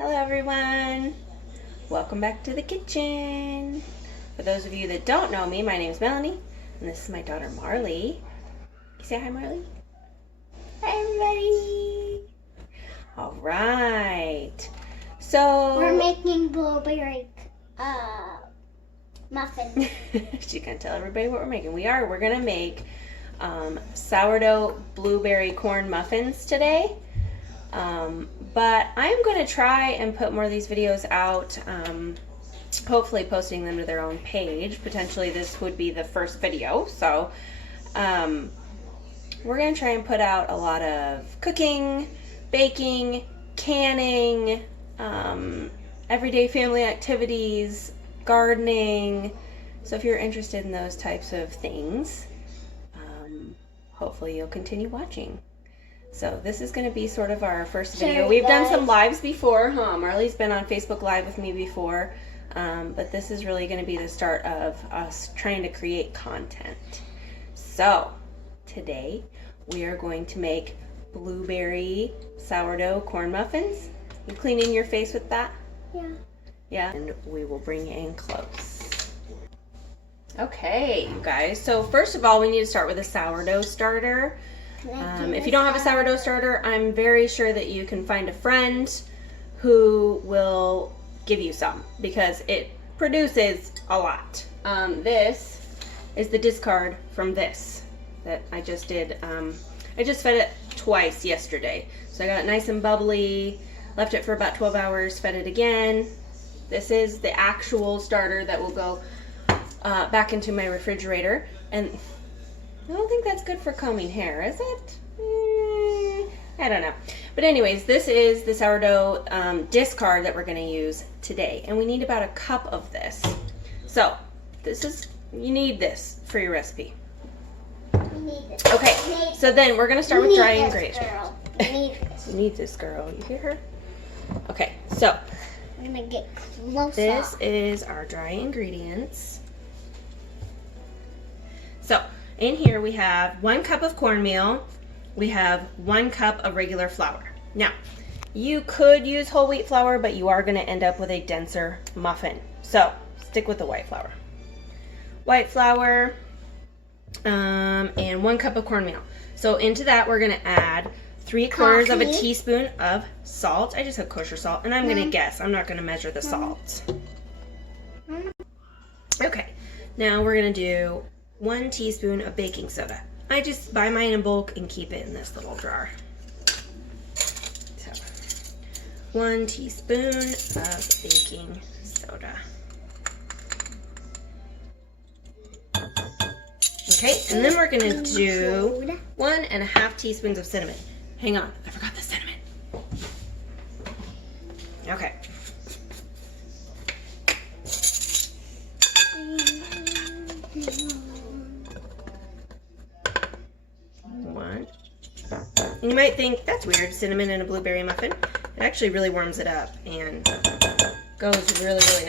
Hello everyone, welcome back to the kitchen. For those of you that don't know me, my name is Melanie and this is my daughter Marley. Say hi, Marley. Hi everybody. All right, so we're making blueberry muffins. She's gonna tell everybody what we're making. We're gonna make sourdough blueberry corn muffins today. But I'm going to try and put more of these videos out, hopefully posting them to their own page. Potentially this would be the first video, so we're going to try and put out a lot of cooking, baking, canning, everyday family activities, gardening. So if you're interested in those types of things, hopefully you'll continue watching. So this is going to be sort of our first video. We've done some lives before, huh? Marley's been on Facebook Live with me before, but this is really going to be the start of us trying to create content. So today we are going to make blueberry sourdough corn muffins. You cleaning your face with that? Yeah. Yeah. And we will bring you in close. Okay, you guys. So first of all, we need to start with a sourdough starter. If you don't have a sourdough starter, I'm very sure that you can find a friend who will give you some because it produces a lot. This is the discard from this that I just did. I just fed it twice yesterday. So I got it nice and bubbly, left it for about 12 hours, fed it again. This is the actual starter that will go back into my refrigerator. And I don't think that's good for combing hair, is it? I don't know. But anyways, this is the sourdough discard that we're going to use today. And we need about a cup of this. So, you need this for your recipe. Okay, so then we're going to start with dry ingredients. You need this, girl. You hear her? Okay, so I'm going to get close. This is our dry ingredients. So, in here we have 1 cup of cornmeal, we have 1 cup of regular flour. Now, you could use whole wheat flour, but you are going to end up with a denser muffin. So, stick with the white flour. White flour, and 1 cup of cornmeal. So into that we're going to add 3/4 of a teaspoon of salt. I just have kosher salt, and I'm going to guess. I'm not going to measure the salt. Okay, now we're going to do 1 teaspoon of baking soda. I just buy mine in bulk and keep it in this little jar. So, 1 teaspoon of baking soda. Okay, and then we're going to do 1.5 teaspoons of cinnamon. Hang on, I forgot the cinnamon. Okay. And you might think, that's weird, cinnamon in a blueberry muffin. It actually really warms it up and goes really, really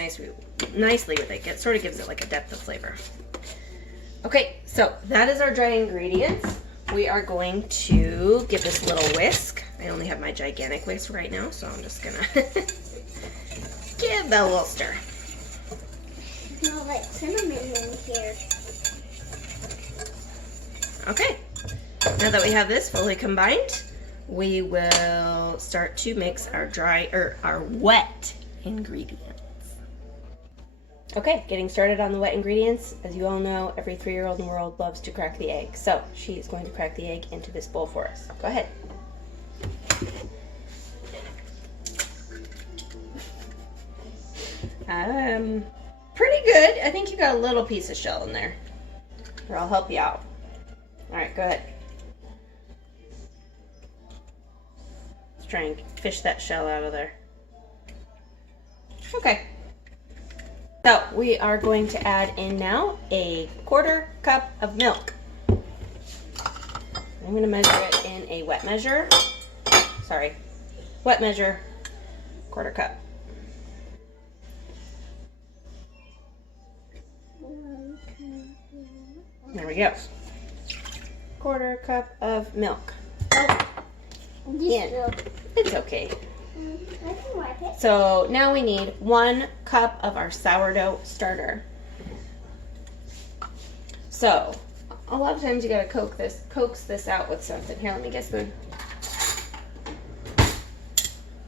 nicely with it. It sort of gives it like a depth of flavor. Okay, so that is our dry ingredients. We are going to give this a little whisk. I only have my gigantic whisk right now, so I'm just gonna give that a little stir. Smell like cinnamon in here. Okay. Now that we have this fully combined, we will start to mix our our wet ingredients. Okay, getting started on the wet ingredients. As you all know, every 3-year-old in the world loves to crack the egg. So she is going to crack the egg into this bowl for us. Go ahead. Pretty good. I think you got a little piece of shell in there. Or I'll help you out. All right, go ahead. Try and fish that shell out of there. Okay. So we are going to add in now a 1/4 cup of milk. I'm going to measure it in a wet measure. Sorry, wet measure, 1/4 cup. There we go. 1/4 cup of milk. Oh. Yeah, it's okay. I can wipe So now we need 1 cup of our sourdough starter. So a lot of times you gotta coax this out with something. Here, let me get a spoon.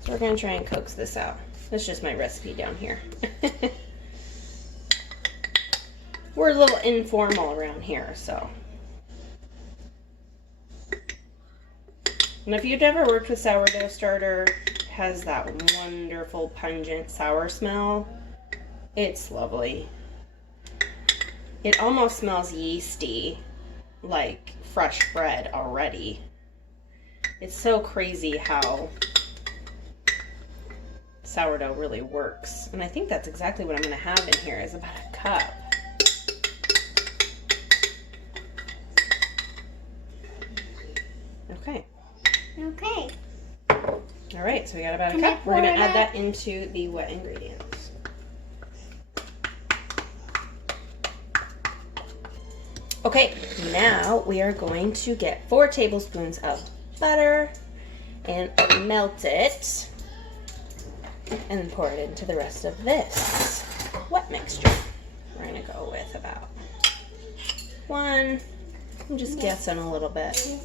So we're gonna try and coax this out. That's just my recipe down here. We're a little informal around here, so. And if you've never worked with sourdough starter, it has that wonderful pungent sour smell. It's lovely. It almost smells yeasty, like fresh bread already. It's so crazy how sourdough really works. And I think that's exactly what I'm going to have in here, is about a cup. Okay. Okay. All right, so we got about a cup. We're going to add that into the wet ingredients. Okay, now we are going to get 4 tablespoons of butter and melt it and pour it into the rest of this wet mixture. We're going to go with about 1, I'm just guessing a little bit,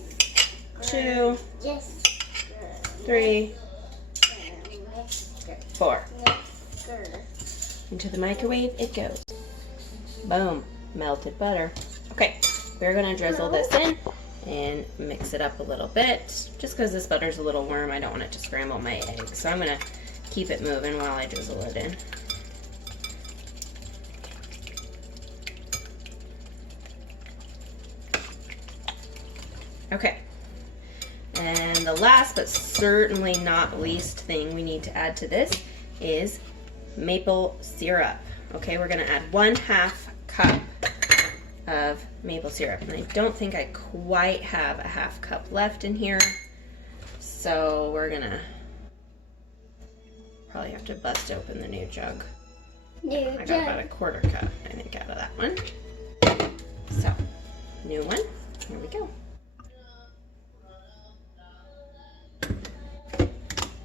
2, 3, 4. Into the microwave it goes. Boom, melted butter. Okay, we're gonna drizzle this in and mix it up a little bit. Just because this butter's a little warm, I don't want it to scramble my eggs. So I'm gonna keep it moving while I drizzle it in. Okay, and the last but certainly not least thing we need to add to this is maple syrup. Okay, we're gonna add 1/2 cup of maple syrup, and I don't think I quite have a 1/2 cup left in here, so we're gonna probably have to bust open the new jug. I got about a 1/4 cup, I think, out of that one. So, new one, here we go.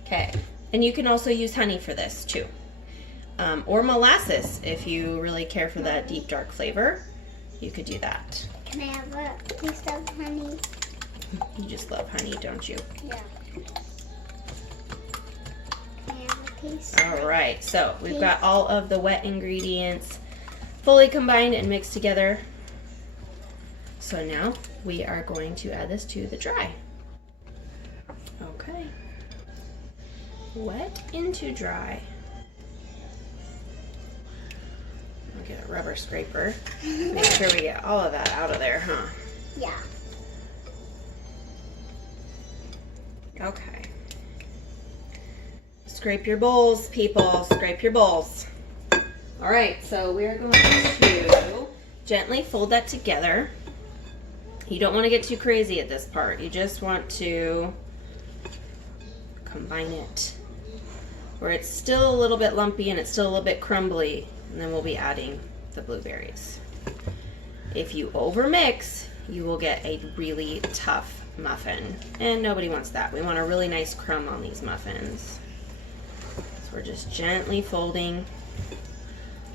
Okay, and you can also use honey for this too, or molasses if you really care for that deep dark flavor. You could do that. Can I have a piece of honey? You just love honey, don't you? Yeah. Can I have a piece? All right, so we've got all of the wet ingredients fully combined and mixed together. So now we are going to add this to the dry. Okay. Wet into dry. I'll get a rubber scraper. Make sure we get all of that out of there, huh? Yeah. Okay. Scrape your bowls, people. Scrape your bowls. All right, so we're going to gently fold that together. You don't want to get too crazy at this part. You just want to combine it where it's still a little bit lumpy and it's still a little bit crumbly, and then we'll be adding the blueberries. If you overmix, you will get a really tough muffin, and nobody wants that. We want a really nice crumb on these muffins. So we're just gently folding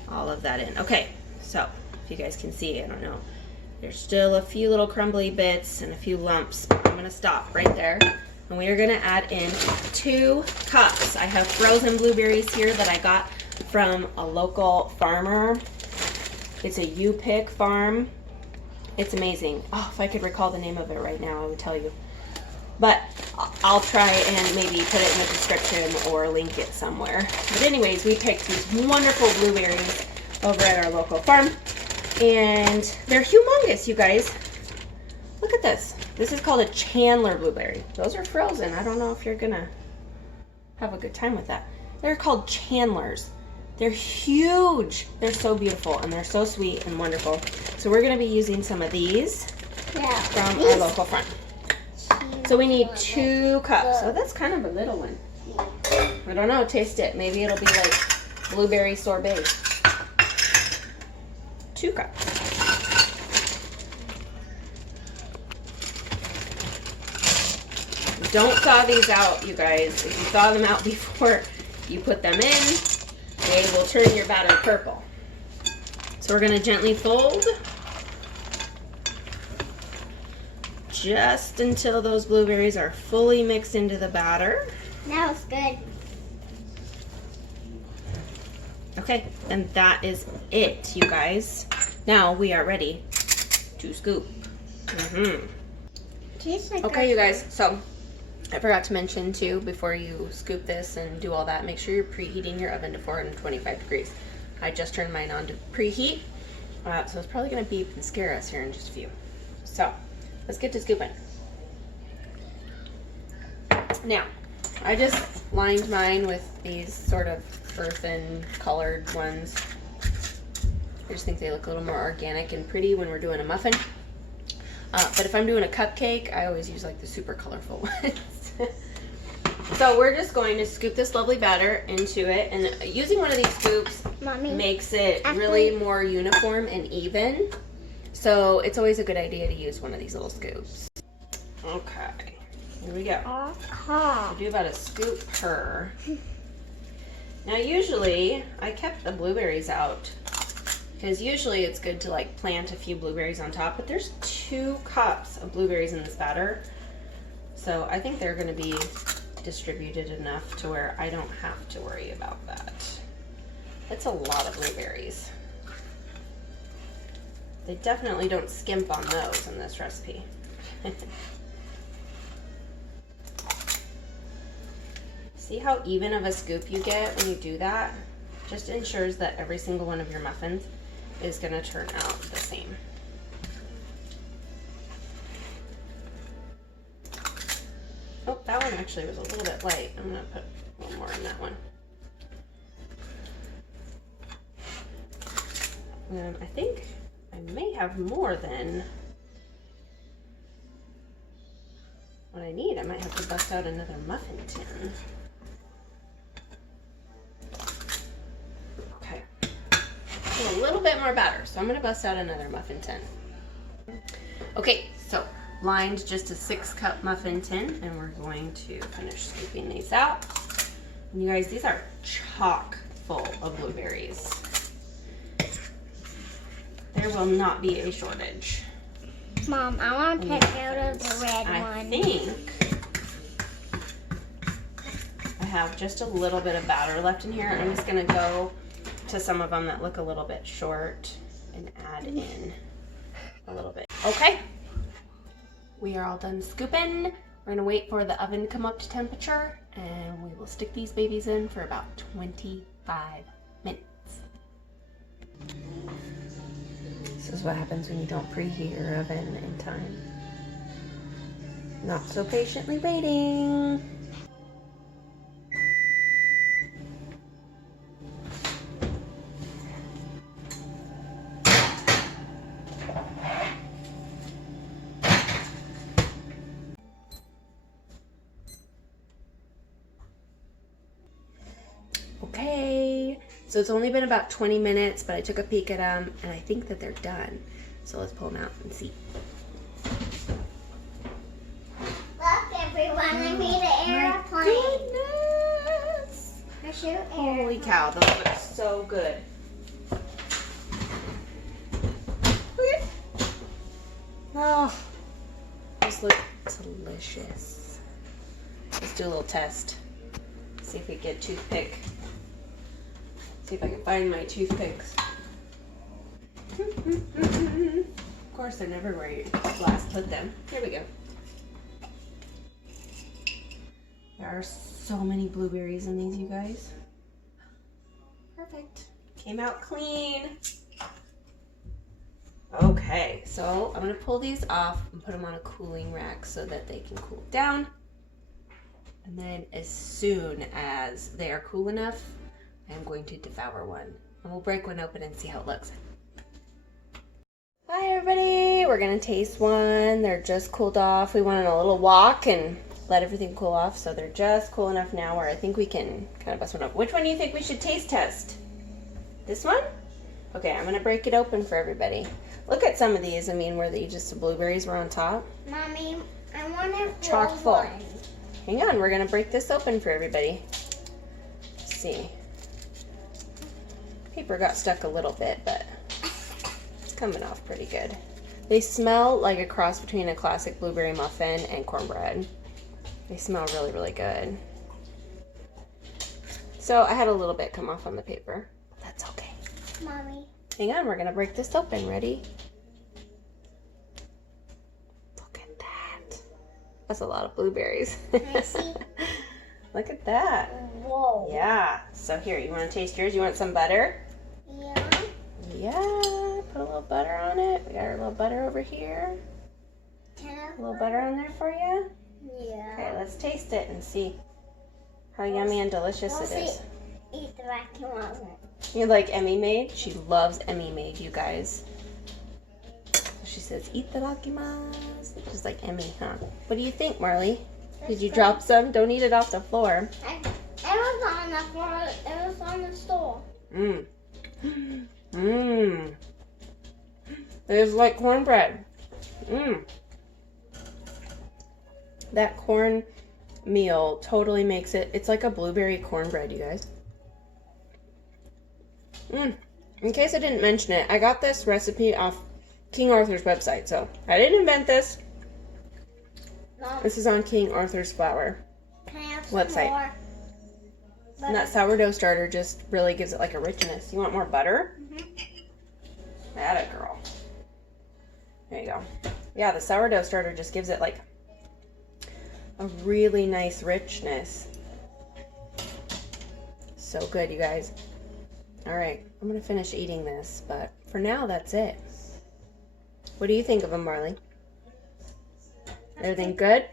all of that in. Okay, so if you guys can see, I don't know, there's still a few little crumbly bits and a few lumps, but I'm gonna stop right there. And we are gonna add in 2 cups. I have frozen blueberries here that I got from a local farmer. It's a U-Pick farm. It's amazing. Oh, if I could recall the name of it right now, I would tell you. But I'll try and maybe put it in the description or link it somewhere. But anyways, we picked these wonderful blueberries over at our local farm. And they're humongous, you guys. Look at this. This is called a Chandler blueberry. Those are frozen. I don't know if you're gonna have a good time with that. They're called Chandlers. They're huge. They're so beautiful and they're so sweet and wonderful. So we're gonna be using some of these from our local farm. So we need 2 cups. Oh, that's kind of a little one. I don't know, taste it. Maybe it'll be like blueberry sorbet. 2 cups. Don't thaw these out, you guys. If you thaw them out before you put them in, they will turn your batter purple. So we're gonna gently fold just until those blueberries are fully mixed into the batter. Now it's good. Okay, and that is it, you guys. Now we are ready to scoop. Tastes like Okay, you guys, so I forgot to mention too, before you scoop this and do all that, make sure you're preheating your oven to 425 degrees. I just turned mine on to preheat, so it's probably gonna beep and scare us here in just a few. So, let's get to scooping. Now, I just lined mine with these sort of earthen colored ones. I just think they look a little more organic and pretty when we're doing a muffin. But if I'm doing a cupcake, I always use like the super colorful ones. So we're just going to scoop this lovely batter into it, and using one of these scoops Mommy, makes it really more uniform and even. So it's always a good idea to use one of these little scoops. Okay, here we go. We'll do about a scoop per. Now usually, I kept the blueberries out because usually it's good to like plant a few blueberries on top, but there's 2 cups of blueberries in this batter. So I think they're gonna be distributed enough to where I don't have to worry about that. That's a lot of blueberries. They definitely don't skimp on those in this recipe. See how even of a scoop you get when you do that? Just ensures that every single one of your muffins is gonna turn out the same. Oh, that one actually was a little bit light. I'm gonna put a little more in that one. I think I may have more than what I need. I might have to bust out another muffin tin. Okay, a little bit more batter, so I'm gonna bust out another muffin tin. Okay, so lined just a 6-cup muffin tin, and we're going to finish scooping these out. And you guys, these are chock full of blueberries. There will not be a shortage. Mom, I want to pick out of the red one. I think I have just a little bit of batter left in here. I'm just gonna go to some of them that look a little bit short and add in a little bit. Okay. We are all done scooping. We're gonna wait for the oven to come up to temperature, and we will stick these babies in for about 25 minutes. This is what happens when you don't preheat your oven in time. Not so patiently waiting. Okay, so it's only been about 20 minutes, but I took a peek at them and I think that they're done. So let's pull them out and see. Look, everyone, I made an airplane. Goodness! I shoot air. Holy cow, those look so good. Okay. Oh, those look delicious. Let's do a little test. See if we get a toothpick. See if I can find my toothpicks. Of course, they're never where you last put them. Here we go. There are so many blueberries in these, you guys. Perfect. Came out clean. Okay, so I'm gonna pull these off and put them on a cooling rack so that they can cool down. And then as soon as they are cool enough, I'm going to devour one. And we'll break one open and see how it looks. Hi everybody, we're gonna taste one. They're just cooled off. We went on a little walk and let everything cool off, so they're just cool enough now where I think we can kind of bust one up. Which one do you think we should taste test? This one? Okay, I'm gonna break it open for everybody. Look at some of these, I mean, where the blueberries were on top. Mommy, I want to Chock full. one. Hang on, we're gonna break this open for everybody. see. Paper got stuck a little bit, but it's coming off pretty good. They smell like a cross between a classic blueberry muffin and cornbread. They smell really, really good. So I had a little bit come off on the paper, but that's okay. Mommy. Hang on, we're gonna break this open. Ready? Look at that. That's a lot of blueberries. Can I see? Look at that. Whoa. Yeah. So here, you want to taste yours? You want some butter? Yeah. Yeah. Put a little butter on it. We got our little butter over here. Can I? A little butter on there for you. Yeah. Okay, let's taste it and see how yummy and delicious We'll it is. Eat the vacuum on You like Emmy made? She loves Emmy made, you guys. She says, "Eat the lakimas." Just like Emmy, huh? What do you think, Marley? Did you drop some? Don't eat it off the floor. It was on the floor. It was on the stool. Mmm. Mmm. It is like cornbread. Mmm. That corn meal totally makes it. It's like a blueberry cornbread, you guys. In case I didn't mention it, I got this recipe off King Arthur's website, so I didn't invent this. Mom, This is on King Arthur's flour can I have some website. more? And that sourdough starter just really gives it like a richness. You want more butter? Atta girl. There you go. Yeah, the sourdough starter just gives it like a really nice richness. So good, you guys. All right, I'm gonna finish eating this, but for now, that's it. What do you think of them, Marley? Everything good?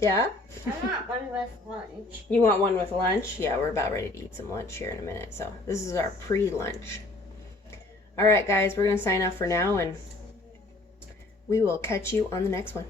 Yeah? I want one with lunch. You want one with lunch? Yeah, we're about ready to eat some lunch here in a minute, so this is our pre-lunch. All right, guys, we're gonna sign off for now, and we will catch you on the next one.